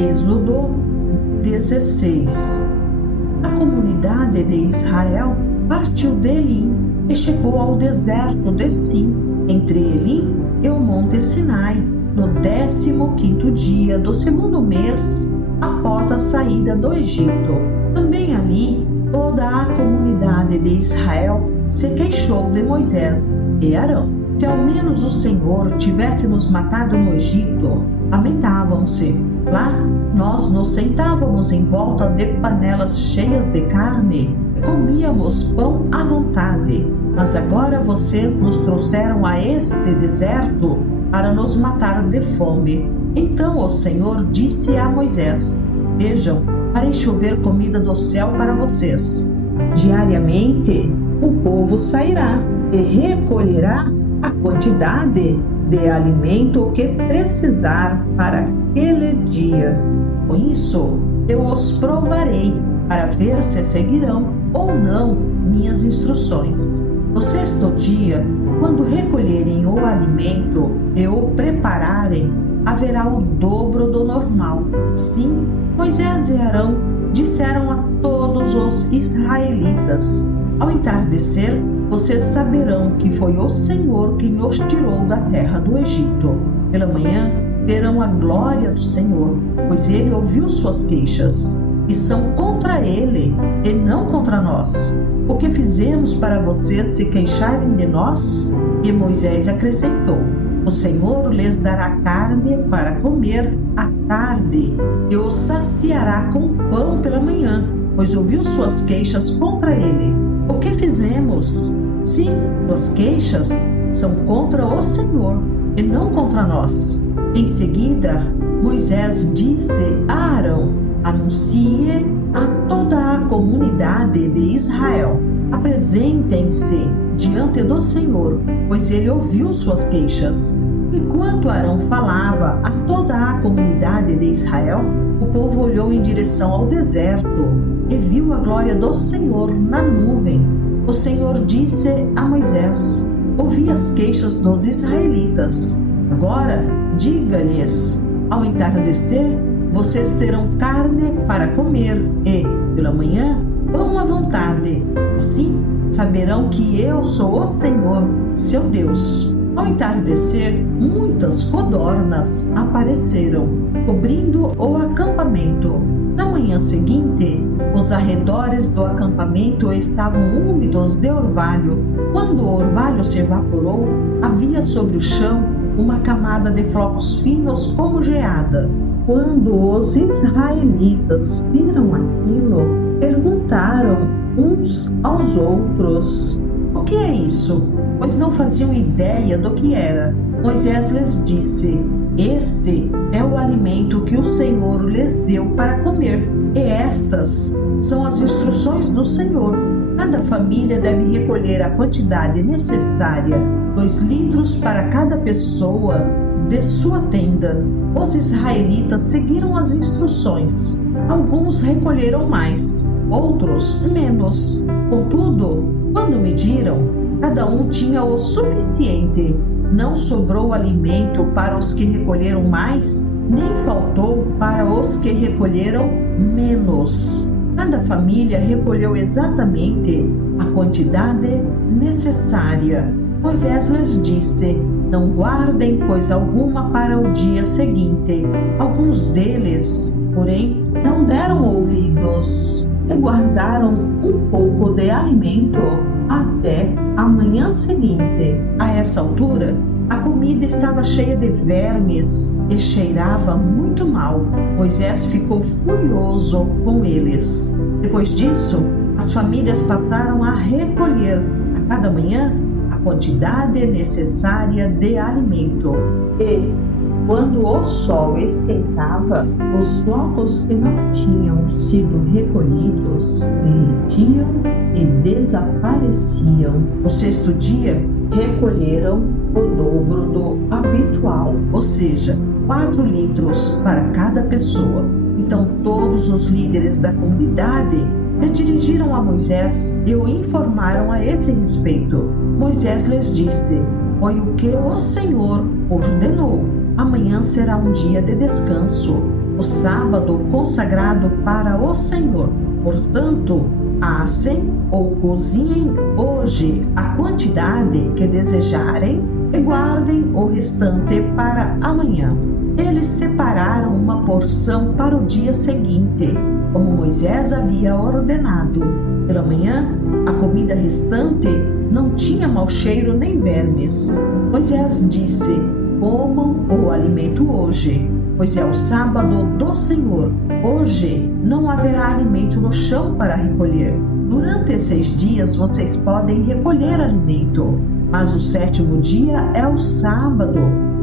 Êxodo 16. A comunidade de Israel partiu de Elim e chegou ao deserto de Sim, entre Elim e o Monte Sinai, no 15º dia do segundo mês após a saída do Egito. Também ali, toda a comunidade de Israel se queixou de Moisés e Arão. Se ao menos o Senhor tivesse nos matado no Egito, lamentavam-se. Lá, nós nos sentávamos em volta de panelas cheias de carne e comíamos pão à vontade. Mas agora vocês nos trouxeram a este deserto para nos matar de fome. Então o Senhor disse a Moisés: Vejam, farei chover comida do céu para vocês. Diariamente o povo sairá e recolherá a quantidade de alimento que precisar para aquele dia. Com isso, eu os provarei para ver se seguirão ou não minhas instruções. No sexto dia, quando recolherem o alimento e o prepararem, haverá o dobro do normal. Sim, Moisés e Arão disseram a todos os israelitas: Ao entardecer, vocês saberão que foi o Senhor quem os tirou da terra do Egito. Pela manhã, verão a glória do Senhor, pois ele ouviu suas queixas, e são contra ele e não contra nós. O que fizemos para vocês se queixarem de nós? E Moisés acrescentou: O Senhor lhes dará carne para comer à tarde e os saciará com pão pela manhã, pois ouviu suas queixas contra ele. O que fizemos? Sim, suas queixas são contra o Senhor e não contra nós. Em seguida, Moisés disse a Arão: Anuncie a toda a comunidade de Israel: Apresentem-se diante do Senhor, pois ele ouviu suas queixas. Enquanto Arão falava a toda a comunidade de Israel, o povo olhou em direção ao deserto e viu a glória do Senhor na nuvem. O Senhor disse a Moisés: Ouvi as queixas dos israelitas. Agora, diga-lhes: Ao entardecer, vocês terão carne para comer e, pela manhã, pão à vontade. Assim, saberão que eu sou o Senhor, seu Deus. Ao entardecer, muitas codornas apareceram, cobrindo o acampamento. Na manhã seguinte, os arredores do acampamento estavam úmidos de orvalho. Quando o orvalho se evaporou, havia sobre o chão uma camada de flocos finos como geada. Quando os israelitas viram aquilo, perguntaram uns aos outros: O que é isso? Pois não faziam ideia do que era. Moisés lhes disse: Este é o alimento que o Senhor lhes deu para comer, e estas são as instruções do Senhor. Cada família deve recolher a quantidade necessária, 2 litros para cada pessoa de sua tenda. Os israelitas seguiram as instruções. Alguns recolheram mais, outros menos. Contudo, quando mediram, cada um tinha o suficiente. Não sobrou alimento para os que recolheram mais, nem faltou para os que recolheram menos. Cada família recolheu exatamente a quantidade necessária. Moisés lhes disse: Não guardem coisa alguma para o dia seguinte. Alguns deles, porém, não deram ouvidos e guardaram um pouco de alimento até a manhã seguinte. A essa altura, a comida estava cheia de vermes e cheirava muito mal. Moisés ficou furioso com eles. Depois disso, as famílias passaram a recolher a cada manhã a quantidade necessária de alimento. E, quando o sol esquentava, os flocos que não tinham sido recolhidos derretiam e desapareciam. No sexto dia, recolheram o dobro do habitual, ou seja, 4 litros para cada pessoa. Então todos os líderes da comunidade se dirigiram a Moisés e o informaram a esse respeito. Moisés lhes disse: Foi o que o Senhor ordenou. Amanhã será um dia de descanso. o sábado consagrado para o Senhor. Portanto, assem ou cozinhem hoje a quantidade que desejarem e guardem o restante para amanhã. Eles separaram uma porção para o dia seguinte, como Moisés havia ordenado. Pela manhã, a comida restante não tinha mau cheiro nem vermes. Moisés disse: comam o alimento hoje, pois é o sábado do Senhor. Hoje não haverá alimento no chão para recolher. Durante 6 dias vocês podem recolher alimento, mas o 7º dia é o sábado,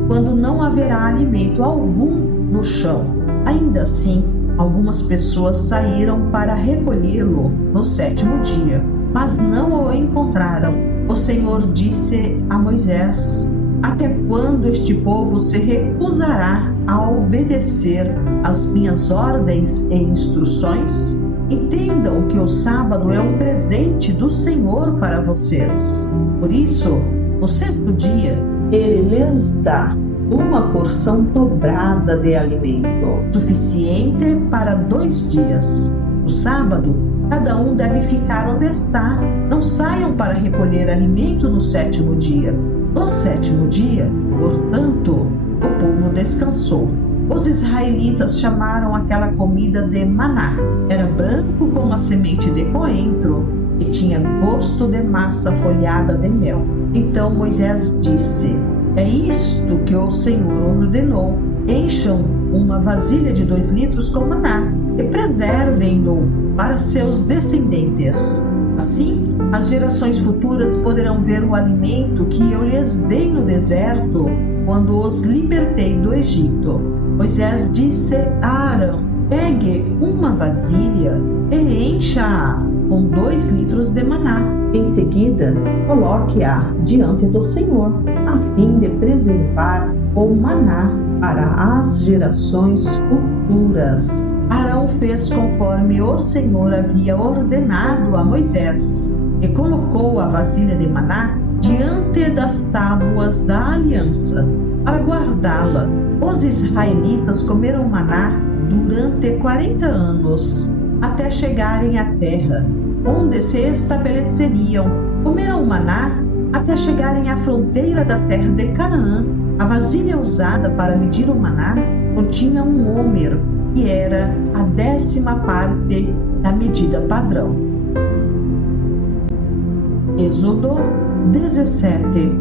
quando não haverá alimento algum no chão. Ainda assim, algumas pessoas saíram para recolhê-lo no 7º dia, mas não o encontraram. O Senhor disse a Moisés: até quando este povo se recusará a obedecer às minhas ordens e instruções? Entendam que o sábado é um presente do Senhor para vocês. Por isso, no 6º dia, Ele lhes dá uma porção dobrada de alimento, suficiente para 2 dias. No sábado, cada um deve ficar onde está. Não saiam para recolher alimento no 7º dia. No 7º dia, portanto, o povo descansou. Os israelitas chamaram aquela comida de maná. Era branco como a semente de coentro e tinha gosto de massa folhada de mel. Então Moisés disse: é isto que o Senhor ordenou: encham uma vasilha de 2 litros com maná e preservem-no para seus descendentes. Assim, as gerações futuras poderão ver o alimento que eu lhes dei no deserto quando os libertei do Egito. Moisés disse a Arão: pegue uma vasilha e encha-a com 2 litros de maná. Em seguida, coloque-a diante do Senhor, a fim de preservar o maná para as gerações futuras. Arão fez conforme o Senhor havia ordenado a Moisés e colocou a vasilha de maná diante das tábuas da aliança para guardá-la. Os israelitas comeram maná durante 40 anos, até chegarem à terra onde se estabeleceriam. Comeram maná até chegarem à fronteira da terra de Canaã. A vasilha usada para medir o maná continha um homer, que era a 10ª parte da medida padrão. Êxodo 17.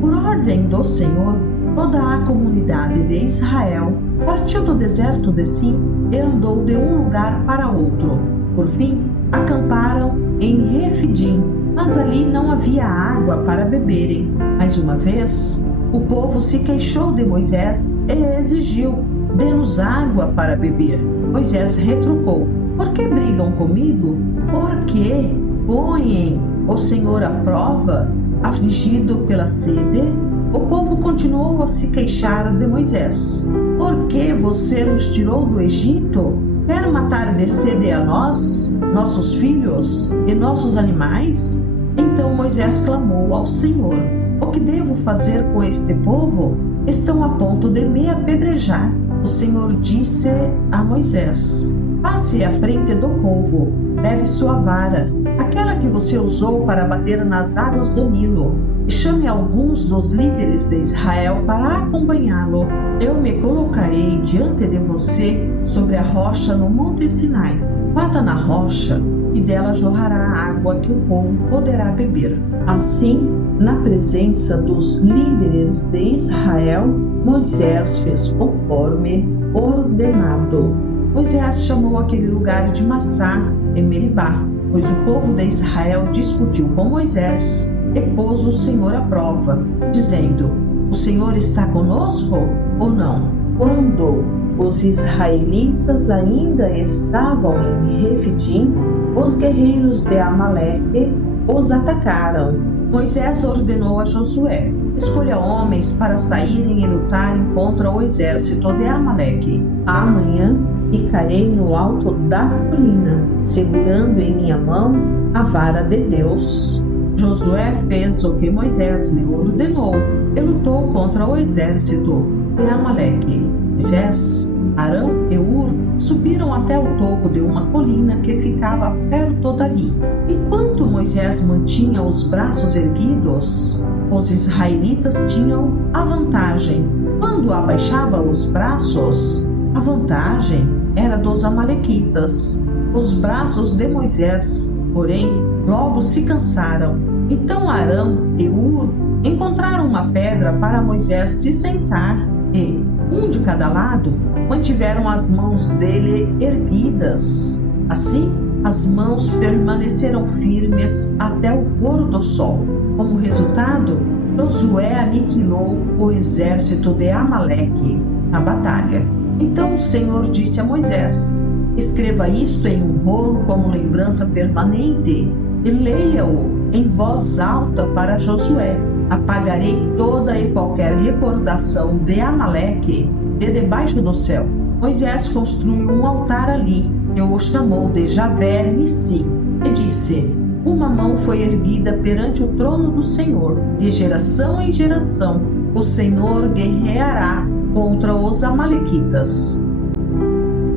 Por ordem do Senhor, toda a comunidade de Israel partiu do deserto de Sim e andou de um lugar para outro. Por fim, acamparam em Refidim, mas ali não havia água para beberem. Mais uma vez, o povo se queixou de Moisés e exigiu: dê-nos água para beber. Moisés retrucou: por que brigam comigo? Por que põem o Senhor à prova, afligido pela sede? O povo continuou a se queixar de Moisés: por que você nos tirou do Egito? Quer matar de sede a nós, nossos filhos e nossos animais? Então Moisés clamou ao Senhor: o que devo fazer com este povo? Estão a ponto de me apedrejar. O Senhor disse a Moisés: passe à frente do povo, leve sua vara, aquela que você usou para bater nas águas do Nilo, e chame alguns dos líderes de Israel para acompanhá-lo. Eu me colocarei diante de você sobre a rocha no Monte Sinai. Bata na rocha e dela jorrará a água que o povo poderá beber. Assim, na presença dos líderes de Israel, Moisés fez conforme ordenado. Moisés chamou aquele lugar de Massá e Meribá, pois o povo de Israel discutiu com Moisés e pôs o Senhor à prova, dizendo: o Senhor está conosco ou não? Quando os israelitas ainda estavam em Refidim, os guerreiros de Amaleque os atacaram. Moisés ordenou a Josué: escolha homens para saírem e lutarem contra o exército de Amaleque. Amanhã ficarei no alto da colina, segurando em minha mão a vara de Deus. Josué fez o que Moisés lhe ordenou e lutou contra o exército de Amaleque. Moisés, Arão e Hur subiram até o topo de uma colina que ficava perto dali. Enquanto Moisés mantinha os braços erguidos, os israelitas tinham a vantagem. Quando abaixava os braços, a vantagem era dos amalequitas. Os braços de Moisés, porém, logo se cansaram. Então Arão e Hur encontraram uma pedra para Moisés se sentar e, um de cada lado, mantiveram as mãos dele erguidas. Assim, as mãos permaneceram firmes até o pôr do sol. Como resultado, Josué aniquilou o exército de Amaleque na batalha. Então o Senhor disse a Moisés: escreva isto em um rolo como lembrança permanente e leia-o em voz alta para Josué. Apagarei toda e qualquer recordação de Amaleque de debaixo do céu. Moisés construiu um altar ali e o chamou de Javé Nissi e disse: uma mão foi erguida perante o trono do Senhor. De geração em geração, o Senhor guerreará contra os amalequitas.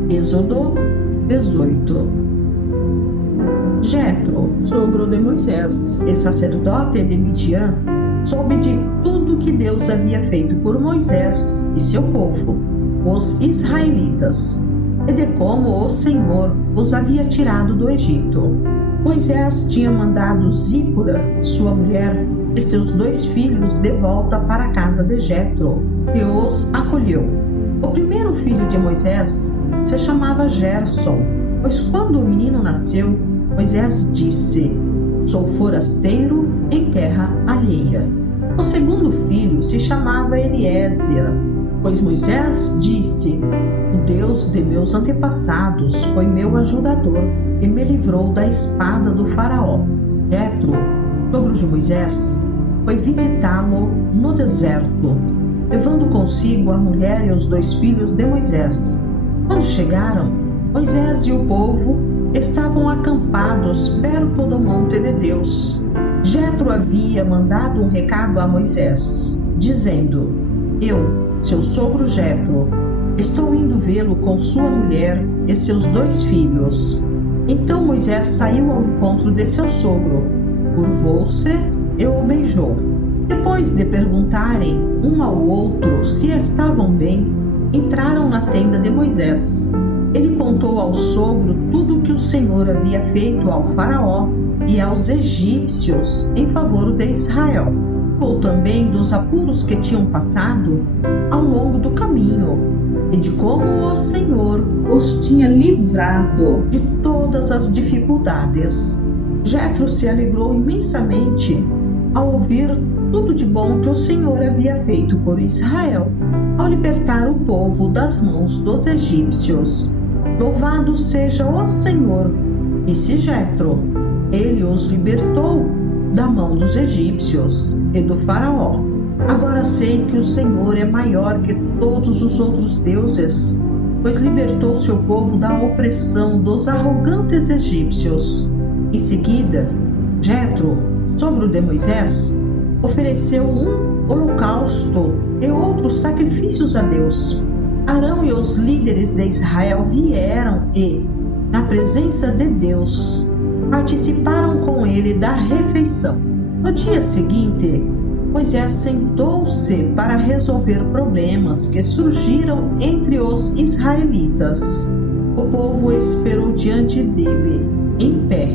Êxodo 18. Jetro, sogro de Moisés e sacerdote de Midian, soube de tudo que Deus havia feito por Moisés e seu povo, os israelitas, e de como o Senhor os havia tirado do Egito. Moisés tinha mandado Zípora, sua mulher, e seus 2 filhos de volta para a casa de Jetro, e os acolheu. O primeiro filho de Moisés se chamava Gerson, pois quando o menino nasceu, Moisés disse: sou forasteiro em terra alheia. O segundo filho se chamava Eliezer, pois Moisés disse: o Deus de meus antepassados foi meu ajudador e me livrou da espada do faraó. Jetro, sogro de Moisés, foi visitá-lo no deserto, levando consigo a mulher e os 2 filhos de Moisés. Quando chegaram, Moisés e o povo estavam acampados perto do monte de Deus. Jetro havia mandado um recado a Moisés, dizendo: eu, seu sogro Jetro, estou indo vê-lo com sua mulher e seus 2 filhos. Então Moisés saiu ao encontro de seu sogro, curvou-se e o beijou. Depois de perguntarem um ao outro se estavam bem, entraram na tenda de Moisés. Ele contou ao sogro tudo o que o Senhor havia feito ao faraó e aos egípcios em favor de Israel, ou também dos apuros que tinham passado ao longo do caminho e de como o Senhor os tinha livrado de todas as dificuldades. Jetro se alegrou imensamente ao ouvir tudo de bom que o Senhor havia feito por Israel, ao libertar o povo das mãos dos egípcios. Louvado seja o Senhor, disse Jetro. Ele os libertou da mão dos egípcios e do faraó. Agora sei que o Senhor é maior que todos os outros deuses, pois libertou seu povo da opressão dos arrogantes egípcios. Em seguida, Jetro, sogro de Moisés, ofereceu um holocausto e outros sacrifícios a Deus. Arão e os líderes de Israel vieram e, na presença de Deus, participaram com ele da refeição. No dia seguinte, Moisés sentou-se para resolver problemas que surgiram entre os israelitas. O povo esperou diante dele, em pé,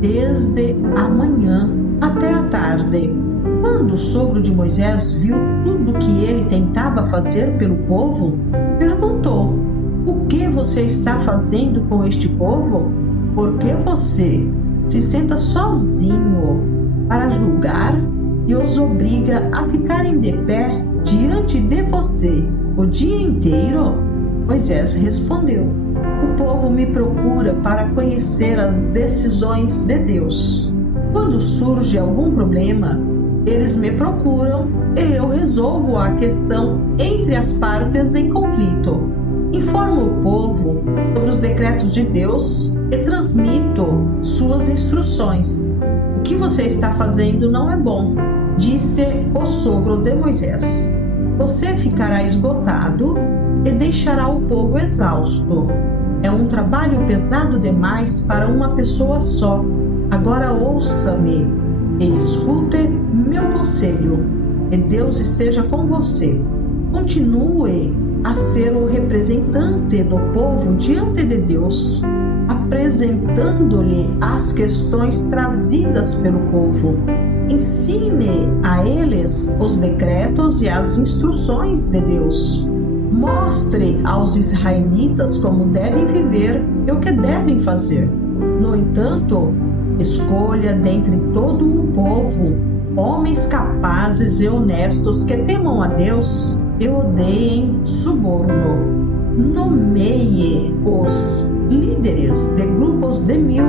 desde a manhã até a tarde. Quando o sogro de Moisés viu tudo o que ele tentava fazer pelo povo, perguntou: o que você está fazendo com este povo? Por que você se senta sozinho para julgar e os obriga a ficarem de pé diante de você o dia inteiro? Moisés respondeu: o povo me procura para conhecer as decisões de Deus. Quando surge algum problema, eles me procuram e eu resolvo a questão entre as partes em conflito. Informo o povo sobre os decretos de Deus e transmito suas instruções. O que você está fazendo não é bom, disse o sogro de Moisés. Você ficará esgotado e deixará o povo exausto. É um trabalho pesado demais para uma pessoa só. Agora ouça-me e escute meu conselho. Que Deus esteja com você. Continue a ser o representante do povo diante de Deus, apresentando-lhe as questões trazidas pelo povo. Ensine a eles os decretos e as instruções de Deus. Mostre aos israelitas como devem viver e o que devem fazer. No entanto, escolha dentre todo o povo homens capazes e honestos que temam a Deus e odeiem suborno. Nomeie os líderes de grupos de 1.000,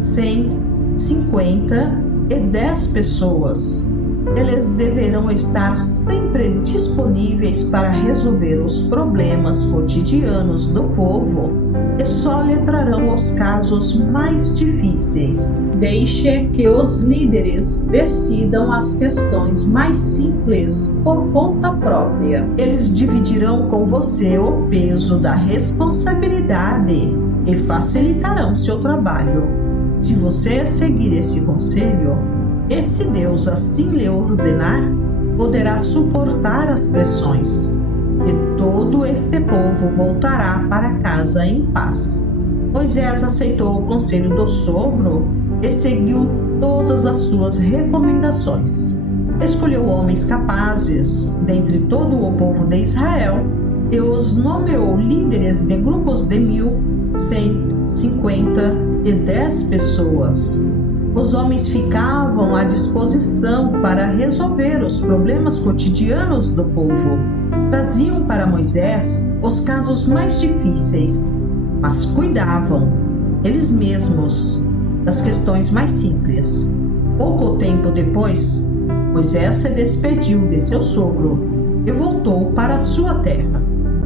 100, 50 e 10 pessoas. Eles deverão estar sempre disponíveis para resolver os problemas cotidianos do povo e só lhe trarão os casos mais difíceis. Deixe que os líderes decidam as questões mais simples por conta própria. Eles dividirão com você o peso da responsabilidade e facilitarão seu trabalho. Se você seguir esse conselho, e se Deus assim lhe ordenar, poderá suportar as pressões, e todo este povo voltará para casa em paz. Moisés aceitou o conselho do sogro e seguiu todas as suas recomendações. Escolheu homens capazes dentre todo o povo de Israel e os nomeou líderes de grupos de 1.000, 100, 50 e 10 pessoas. Os homens ficavam à disposição para resolver os problemas cotidianos do povo. Traziam para Moisés os casos mais difíceis, mas cuidavam, eles mesmos, das questões mais simples. Pouco tempo depois, Moisés se despediu de seu sogro e voltou para a sua terra.